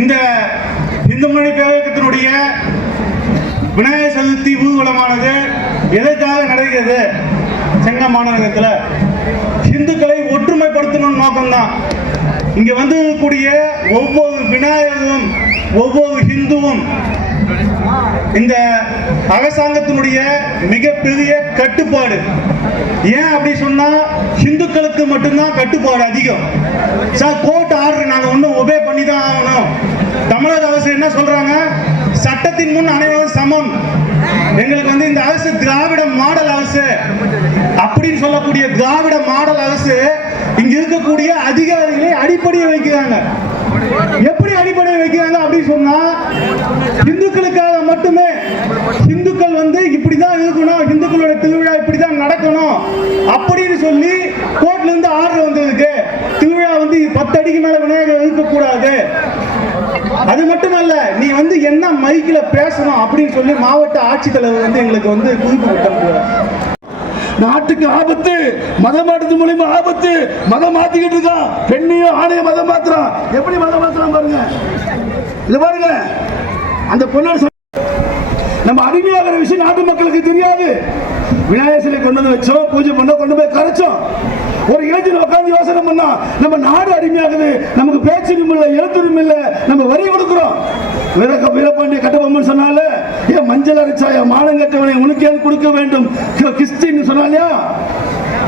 இந்த இந்து மொழி பேரகத்தினுடைய விநாயகர் சதுர்த்தி ஊர்வலமானது எதற்காக நடக்கிறது? செங்கம் மாநகரத்தில் இந்துக்களை ஒற்றுமைப்படுத்தணும் நோக்கம்தான். இங்க கூடிய ஒவ்வொரு விநாயகரும் ஒவ்வொரு ஹிந்துவும் இந்த அரசாங்கத்தினுடைய மிகப்பெரிய கட்டுப்பாடு. ஏன் அப்படி சொன்னா, ஹிந்துக்களுக்கு மட்டும்தான் கட்டுப்பாடு அதிகம். சார் கோர்ட் ஆர்டர் நாங்க ஒன்னும் ஒபே பண்ணி தான் ஆகணும். தமிழக அரசு என்ன சொல்றாங்க? சட்டத்தின் முன் அனைவரும் சமம். எங்களுக்கு இந்த அரசு திராவிட மாடல் அரசு அப்படின்னு சொல்லக்கூடிய திராவிட மாடல் அரசு இங்க இருக்கக்கூடிய அதிகாரிகளை அடிப்படையை வைக்கிறாங்க. எப்படி அடிப்படையை வைக்கிறாங்க அப்படின்னு சொன்னா, இந்துக்களுக்காக மட்டுமே. இந்துக்கள் இப்படிதான் இருக்கணும், இந்துக்களுடைய திருவிழா இப்படிதான் நடக்கணும் அப்படின்னு சொல்லி கோர்ட்ல இருந்து ஆர்டர் வந்திருக்கு. திருவிழா 10 அடிக்கு மேல விநாயகர் இருக்கக்கூடாது. அது மட்டுமல்ல, நீ என்ன மைக்ல பேசணும் அப்படின்னு சொல்லி மாவட்ட ஆட்சித்தலைவர் எங்களுக்கு குறிப்பு கொடுத்தாங்க. நாட்டுக்கு ஆபத்து, மதம் மாற்றத்து மூலியமா ஆபத்து. மதம் மாத்திக்கிட்டு இருக்கான், பெண்ணையும் ஆணைய மதம் மாத்திரம். எப்படி மதம் மாத்திரம் பாருங்க, இது பாருங்க. அந்த பொண்ணு நம்ம அடிமையாகிற விஷயம் நாட்டு மக்களுக்கு தெரியாது. விநாயகர் சிலை கொண்டு வந்து வச்சோம், பூஜை பண்ண கொண்டு போய் கரைச்சோம். ஒரு இளைஞன் உட்கார்ந்து யோசனை பண்ணா, நம்ம நாடு அடிமையாகுது, நமக்கு பேச்சுரிமை இல்லை, எழுத்துரிமை இல்லை, நம்ம வரி கொடுக்கிறோம். வீரபாண்டிய கட்டபொம்மன் சொன்னால, ஏன் மஞ்சள் அரைச்சாயா மானம் கட்டவனை உனக்கு ஏன் கொடுக்க வேண்டும் கிறிஸ்டின் சொன்னாலியா?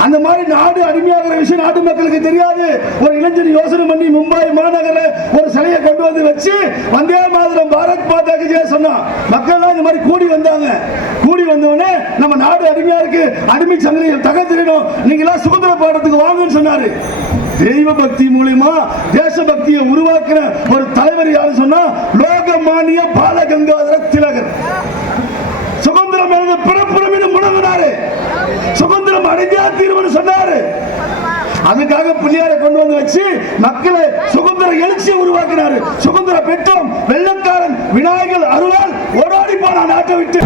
அந்த மாதிரி நாடு அடிமையாகிற விஷயம் நாட்டு மக்களுக்கு தெரியாது. ஒரு இளைஞன் யோசனை பண்ணி மும்பை மாநகர ஒரு சிலையை கொண்டு வந்து வச்சு வந்தே மாதரம் பாரத் மாதா கி ஜெய் சொன்னா. மக்கள் இந்த மாதிரி கூடி வந்தாங்க. கூடி வந்தவொடனே நம்ம நாடு அடிமையா இருக்கு, அடிமை சங்கிலியை தகர்த்திடணும், நீங்களா சுதந்திர போராட்டத்துக்கு வாங்கன்னு சொன்னாரு. தெய்வ பக்தி மூலமா தேசபக்தியை உருவாக்குற ஒரு தலைவர் யாரு சொன்னா, லோகமானிய பாலகங்காதர திலகர். சுதந்திரம் எழுத பிறப்புறம் முழங்கினாரு, சுதந்திரம் அடைந்தா தீர்வுன்னு சொன்னாரு. அதுக்காக பிள்ளையாரை கொண்டு வந்து வச்சு மக்களை சுதந்திர எழுச்சியை உருவாக்கினாரு. சுதந்திர பெற்றோம், வெள்ளக்காரன் விநாயகர் அருளால் ஓடாடி போன நாட்டை விட்டு.